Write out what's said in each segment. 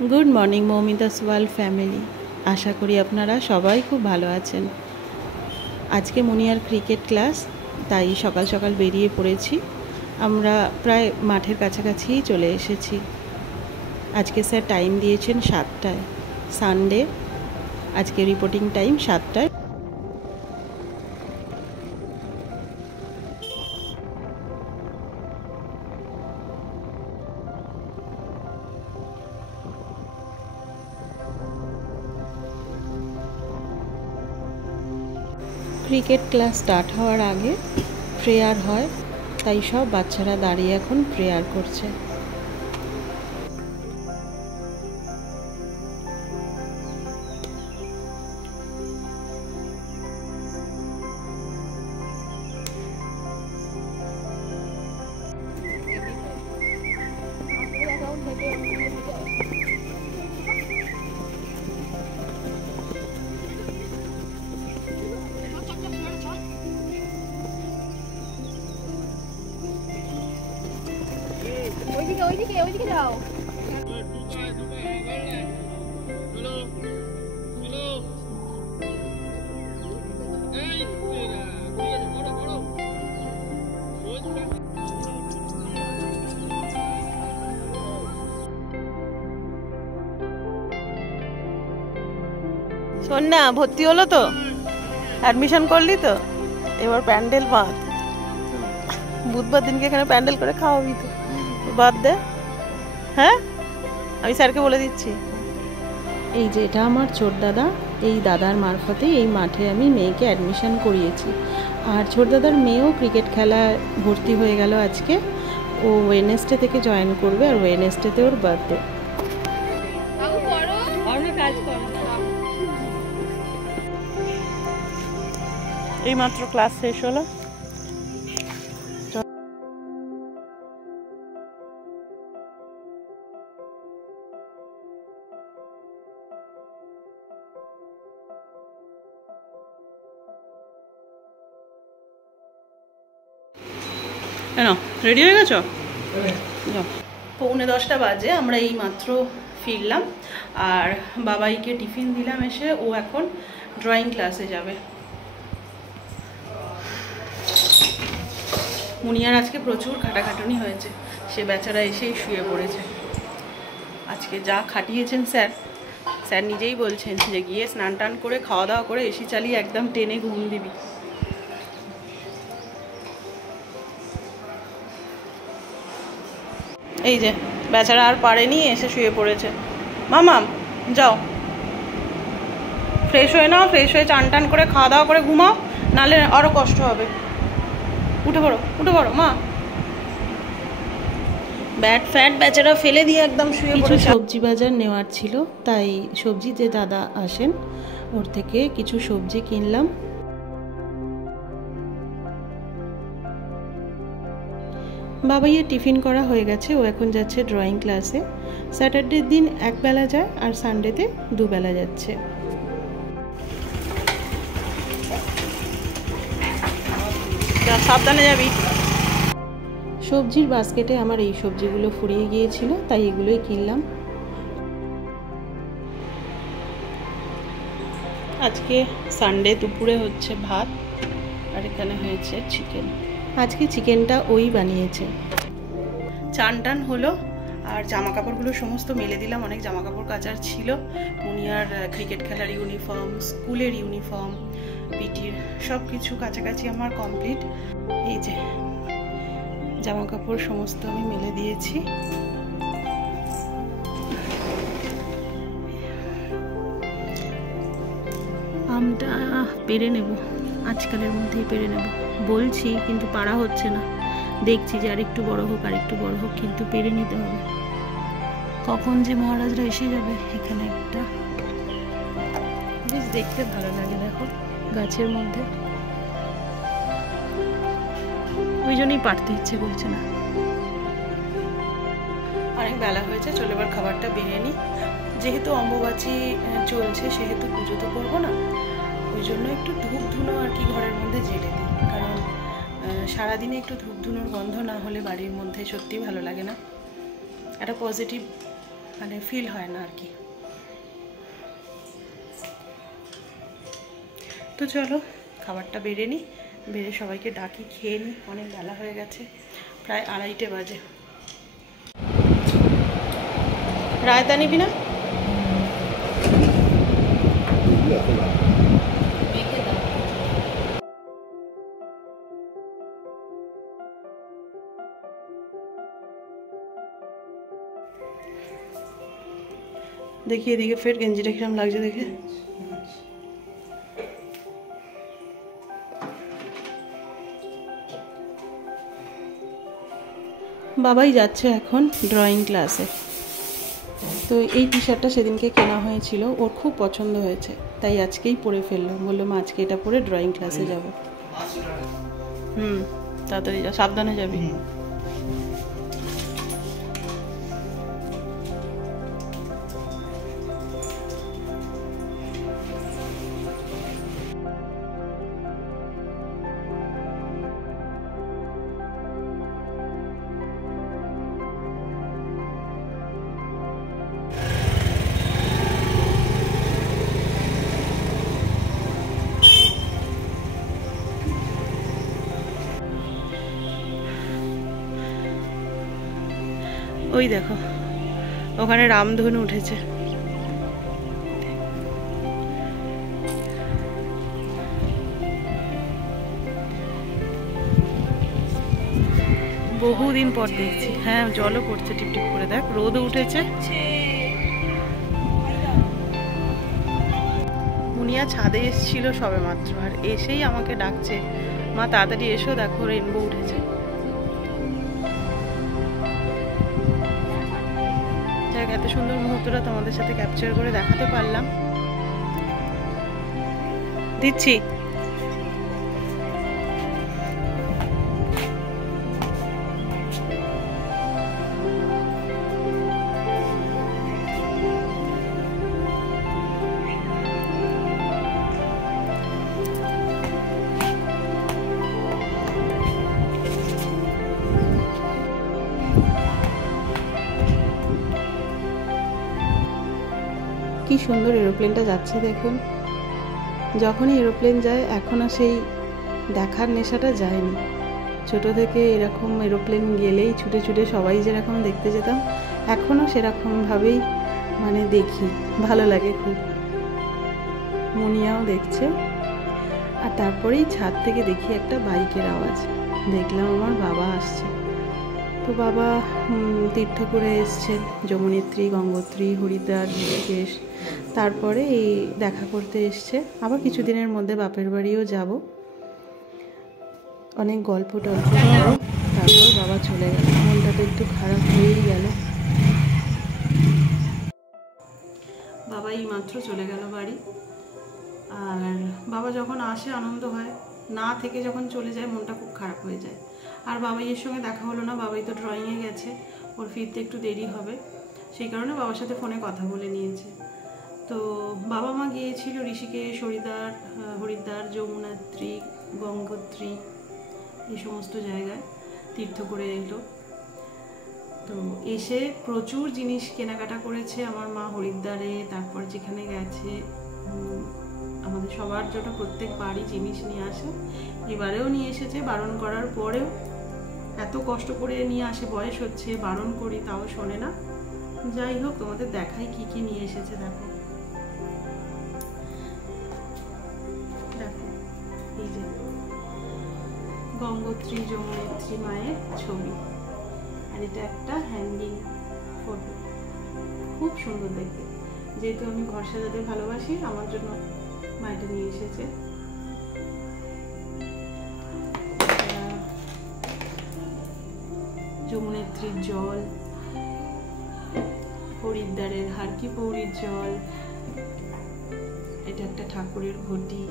Good morning Moumita's world family. आशा करी आपनारा सबाई खूब भालो आछेन। आज के मुनियार क्रिकेट क्लास, ताई सकाल सकाल बेरिये पड़ेछि। आमरा प्राय माठेर काछाकाछि चले एसेछि। आज के स्যার टाइम दिएछेन 7टाय, सानडे। आज के रिपोर्टिंग टाइम 7टाय। क्रिकेट क्लास स्टार्ट होवार आगे प्रेयार হয়, তাই সব বাচ্চারা দাঁড়িয়ে এখন প্রেয়ার করছে। ওইদিকে যাও। শোন না, ভর্তি হলো তো, অ্যাডমিশন করলি তো, এবার প্যান্ডেল বাঁধ। বুধবার দিনকে এখানে প্যান্ডেল করে খাওয়াবি তো, বাদ দে। হ্যাঁ, আমি স্যারকে বলে দিচ্ছি। এই যে এটা আমার ছোট দাদা, এই দাদার মারফতে এই মাঠে আমি মেয়েকে অ্যাডমিশন করিয়েছি। আর ছোট দাদার মেয়েও ক্রিকেট খেলায় ভর্তি হয়ে গেল আজকে। ও ওয়েডনেসডে থেকে জয়েন করবে, আর ওয়েডনেসডেতে ওর বার্থডে। এই মাত্র ক্লাস শেষ হলো। রেডি হয়ে গেছো? 9:45 বাজে, আমরা এই মাত্র ফিরলাম। আর বাবাইকে টিফিন দিলাম এসে, ও এখন ড্রয়িং ক্লাসে যাবে। মুনিয়ার আজকে প্রচুর খাটাখাটুনি হয়েছে, সে বেচারা এসেই শুয়ে পড়েছে। আজকে যা খাটিয়েছেন স্যার, স্যার নিজেই বলছেন যে গিয়ে স্নান টান করে খাওয়া দাওয়া করে এসি চালিয়ে একদম টেনে ঘুম দিবি। এই যে বেচারা আর পারেনি, এসে শুয়ে পড়েছে। মামাম যাও, ফ্রেশ হয়ে নাও, ফ্রেশ হয়ে চান টান করে খাওয়া দাওয়া করে ঘুমাও, নাহলে আরও কষ্ট হবে। উঠে পড়ো, উঠে পড়ো মা। ব্যাট ফ্যাট বেচারা ফেলে দিয়ে একদম শুয়ে পড়েছে। সবজি বাজার নেওয়ার ছিল, তাই সবজি যে দাদা আসেন ওর থেকে কিছু সবজি কিনলাম। বাবাইয়ের টিফিন করা হয়ে গেছে, ও এখন যাচ্ছে ড্রয়িং ক্লাসে। স্যাটারডের দিন একবেলা যায়, আর সানডেতে দুবেলা যাচ্ছে। সাবধানে যাবি। সবজির বাস্কেটে আমার এই সবজিগুলো ফুরিয়ে গিয়েছিল, তাই এগুলোই কিনলাম। আজকে সানডে দুপুরে হচ্ছে ভাত, আর এখানে হয়েছে চিকেন। আজকে চিকেনটা ওই বানিয়েছে। চান টান হলো, আর জামা কাপড়গুলো সমস্ত মেলে দিলাম। অনেক জামা কাপড় কাচার ছিল, মুনিয়ার ক্রিকেট খেলার ইউনিফর্ম, স্কুলের ইউনিফর্ম, পিটির সব কিছু কাছাকাছি আমার কমপ্লিট। এই যে জামা কাপড় সমস্ত আমি মেলে দিয়েছি। আমটা পেরে নেব, আজকালের মধ্যেই পেরে নেব বলছি, কিন্তু পারা হচ্ছে না। দেখছি যে আর একটু বড় হোক, আর একটু বড় হোক, কিন্তু পেরে নিতে হবে। কখন যে মহারাজরা এসে যাবে। এখানে একটা বেশ দেখতে ভালো লাগে, দেখো গাছের মধ্যে, ওই জন্যই পারতে ইচ্ছে করছে না। অনেক বেলা হয়েছে, চলো এবার খাবারটা বেরিয়ে নিই। যেহেতু অম্বুবাচী চলছে, সেহেতু পুজো তো করবো না, ওই জন্য একটু ধূপ ধুনো আর কি ঘরের মধ্যে জেলে দিই। কারণ সারাদিনে একটু ধূপ ধুনোর গন্ধ না হলে বাড়ির মধ্যে সত্যিই ভালো লাগে না। একটা পজিটিভ মানে ফিল হয় না আর কি। তো চলো খাবারটা বেড়ে নিই, বেড়ে সবাইকে ডাকি, খেয়ে নিই, অনেক বেলা হয়ে গেছে, প্রায় 2:30 বাজে। রায়তা নিবি না? দেখি এদিকে ফের গেঞ্জিটা কিরম লাগছে দেখে। বাবাই যাচ্ছে এখন ড্রয়িং ক্লাসে। তো এই টি শার্টটা সেদিনকে কেনা হয়েছিল, ওর খুব পছন্দ হয়েছে, তাই আজকেই পরে ফেললাম। বললাম আজকে এটা পরে ড্রয়িং ক্লাসে যাব। তাড়াতাড়ি যা, সাবধানে যাবি। ওই দেখো ওখানে রামধনু উঠেছে। বহুদিন পর দেখছি। হ্যাঁ, জলও পড়ছে টিপটিপ করে, দেখ রোদও উঠেছে। মুনিয়া ছাদে এসেছিল সবে মাত্র, আর এসেই আমাকে ডাকছে, মা তাড়াতাড়ি এসো, দেখো রেনবো উঠেছে। এত সুন্দর মুহূর্তটা তোমাদের সাথে ক্যাপচার করে দেখাতে পারলাম। দিচ্ছি। কি সুন্দর এরোপ্লেনটা যাচ্ছে দেখুন। যখনই এরোপ্লেন যায় এখনও সেই দেখার নেশাটা যায়নি। ছোট থেকে এরকম এরোপ্লেন গেলেই ছুটে ছুটে সবাই যেরকম দেখতে যেতাম, এখনও সেরকমভাবেই মানে দেখি, ভালো লাগে খুব। মুনিয়াও দেখছে। আর তারপরেই ছাদ থেকে দেখি একটা বাইকের আওয়াজ, দেখলাম আমার বাবা আসছে। তো বাবা তীর্থ করে এসছেন, যমুনেত্রী, গঙ্গোত্রী, হরিদ্বার, ঋষিকেশ, তারপরে এই দেখা করতে এসছে। আবার কিছুদিনের মধ্যে বাপের বাড়িও যাব, অনেক গল্প টল্প করবো। তারপর বাবা চলে গেল, মনটা তো একটু খারাপ হয়েই গেল। বাবা এই মাত্র চলে গেল বাড়ি। আর বাবা যখন আসে আনন্দ হয়, না থেকে যখন চলে যায় মনটা খুব খারাপ হয়ে যায়। আর বাবাইয়ের সঙ্গে দেখা হলো না, বাবাই তো ড্রয়িংয়ে গেছে, ওর ফিরতে একটু দেরি হবে, সেই কারণে বাবার সাথে ফোনে কথা বলে নিয়েছে। তো বাবা মা গিয়েছিল ঋষিকেশ, হরিদ্বার, যমুনেত্রী, গঙ্গোত্রী, এই সমস্ত জায়গায় তীর্থ করে এলো। তো এসে প্রচুর জিনিস কেনাকাটা করেছে আমার মা হরিদ্বারে। তারপর যেখানে গেছে আমাদের সবার জন্য প্রত্যেক বাড়ি জিনিস নিয়ে আসে, এবারেও নিয়ে এসেছে, বারণ করার পরেও এত কষ্ট করে নিয়ে আসে। বয়স হচ্ছে, বারণ করি তাও শোনে না। যাই হোক, তোমাদের দেখাই কি কি নিয়ে এসেছে। দেখো দেখো, এই যে গঙ্গোত্রী, যমুনেত্রী মায়ের ছবি, আর এটা একটা হ্যাঙ্গিং ফটো, খুব সুন্দর দেখতে। যেহেতু আমি ঘর সাজাতে ভালোবাসি, আমার জন্য মায়েটা নিয়ে এসেছে। যমুনেত্রীর জল, হরিদ্বারের হারকি পৌরির জল, এটা একটা ঠাকুরের ঘটি,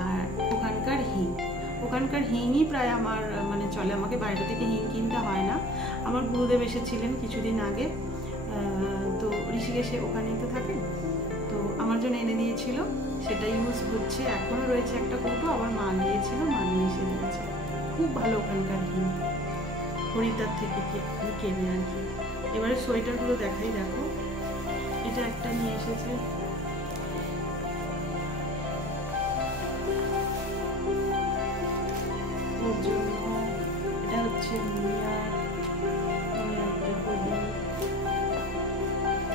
আর ওখানকার হিং। ওখানকার হিংই প্রায় আমার মানে চলে, আমাকে বাইরে থেকে হিং কিনতে হয় না। আমার গুরুদেব এসেছিলেন কিছুদিন আগে, তো ঋষিকেশে ওখানেই তো থাকেন, তো আমার জন্য এনে দিয়েছিল, সেটা ইউজ হচ্ছে। এখনও রয়েছে একটা কৌটো, আবার মা দিয়েছিল, মা নিয়ে এসে দিয়েছে। খুব ভালো ওখানকার হিং, হরিদ্বার থেকে কেনে আর কি। এবারে সোয়েটারগুলো দেখাই, দেখো এটা একটা নিয়ে এসেছে, ওর জন্য। এটা হচ্ছে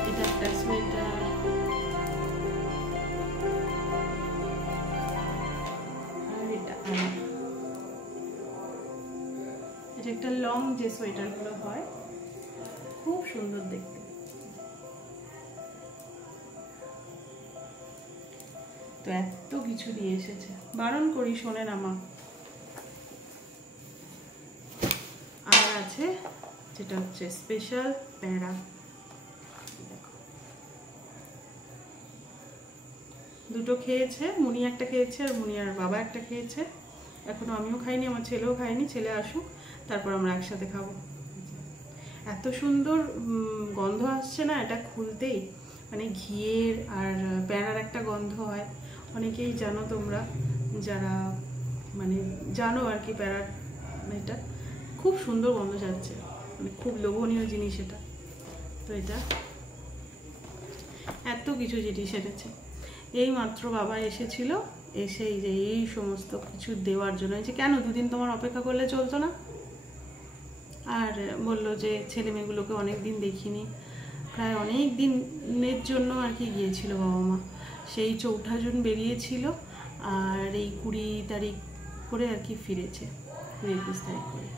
এটা একটা সোয়েটার, আর এটা একটা লং যে সোয়েটারগুলো হয়, খুব সুন্দর দেখতে। তো এত কিছু দিয়ে এসেছে, বারণ করি শোনে না মা। আর আছে যেটা হচ্ছে স্পেশাল প্যারা, দুটো খেয়েছে, মুনি একটা খেয়েছে আর মুনি আর বাবা একটা খেয়েছে, এখনো আমিও খাইনি, আমার ছেলেও খায়নি, ছেলে আসুক তারপর আমরা একসাথে খাবো। এত সুন্দর গন্ধ আসছে না এটা খুলতেই, মানে ঘিয়ের আর প্যারার একটা গন্ধ হয়। অনেকেই জানো তোমরা, যারা মানে জানো আর কি, প্যারার এটা খুব সুন্দর গন্ধ যাচ্ছে, মানে খুব লোভনীয় জিনিস এটা। তো এটা এত কিছু জিনিস এনেছে। এই মাত্র বাবা এসেছিল, এসে এই যে এই সমস্ত কিছু দেওয়ার জন্য, যে কেন দুদিন তোমার অপেক্ষা করলে চলতো না, আর বললো যে ছেলে মেয়েগুলোকে অনেক দিন দেখিনি, প্রায় অনেক দিনের জন্য আর কি গিয়েছিল বাবা মা। সেই 4 জুন বেরিয়েছিল আর এই 20 তারিখ করে আর কি ফিরেছে, 21 তারিখ করে,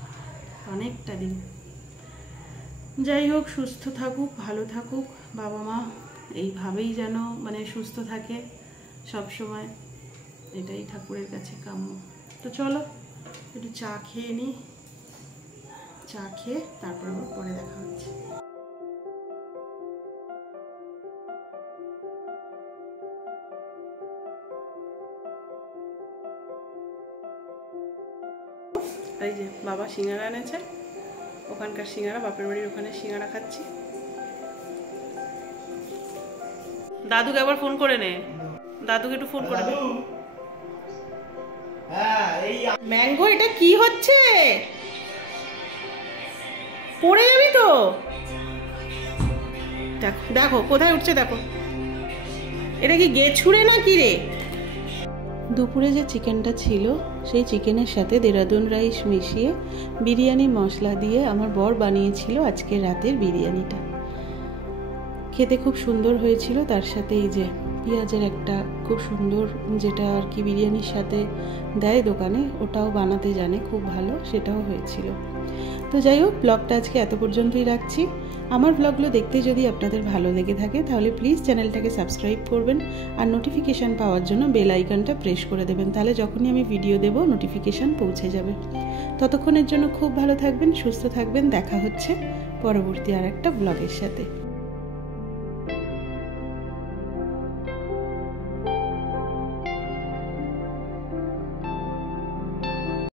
অনেকটা দিন। যাই হোক, সুস্থ থাকুক, ভালো থাকুক বাবা মা, এইভাবেই যেন মানে সুস্থ থাকে সব সময়, এটাই ঠাকুরের কাছে কাম্য। তো চলো একটু চা খেয়ে নিই, চা খেয়ে তারপর পরে দেখা হচ্ছে। এই যে বাবা সিঙ্গারা এনেছে, ওখানকার সিঙ্গারা, বাপের বাড়ির ওখানে সিঙ্গারা খাচ্ছি। দাদুকে আবার ফোন করে নে, দাদুকে একটু ফোন করে নে। ম্যাঙ্গো এটা কি হচ্ছে, পড়ে যাবি তো। দেখো দেখো কোথায় উঠছে, দেখো এটা কি গেছুড়ে না কি রে। দুপুরে যে চিকেনটা ছিল সেই চিকেনের সাথে দেরাদুন রাইস মিশিয়ে বিরিয়ানি মশলা দিয়ে আমার বর বানিয়েছিল আজকে রাতের বিরিয়ানিটা। খেতে খুব সুন্দর হয়েছিল, তার সাথে এই যে পেঁয়াজের একটা খুব সুন্দর, যেটা আর কি বিরিয়ানির সাথে দেয় দোকানে, ওটাও বানাতে জানে খুব ভালো, সেটাও হয়েছিল। তো যাই হোক, ব্লগটা আজকে এত পর্যন্তই রাখছি। আমার ব্লগগুলো দেখতে যদি আপনাদের ভালো লেগে থাকে তাহলে প্লিজ চ্যানেলটাকে সাবস্ক্রাইব করবেন আর নোটিফিকেশান পাওয়ার জন্য বেল আইকনটা প্রেস করে দেবেন, তাহলে যখনই আমি ভিডিও দেব নোটিফিকেশান পৌঁছে যাবে। ততক্ষণের জন্য খুব ভালো থাকবেন, সুস্থ থাকবেন, দেখা হচ্ছে পরবর্তী আর একটা ব্লগের সাথে।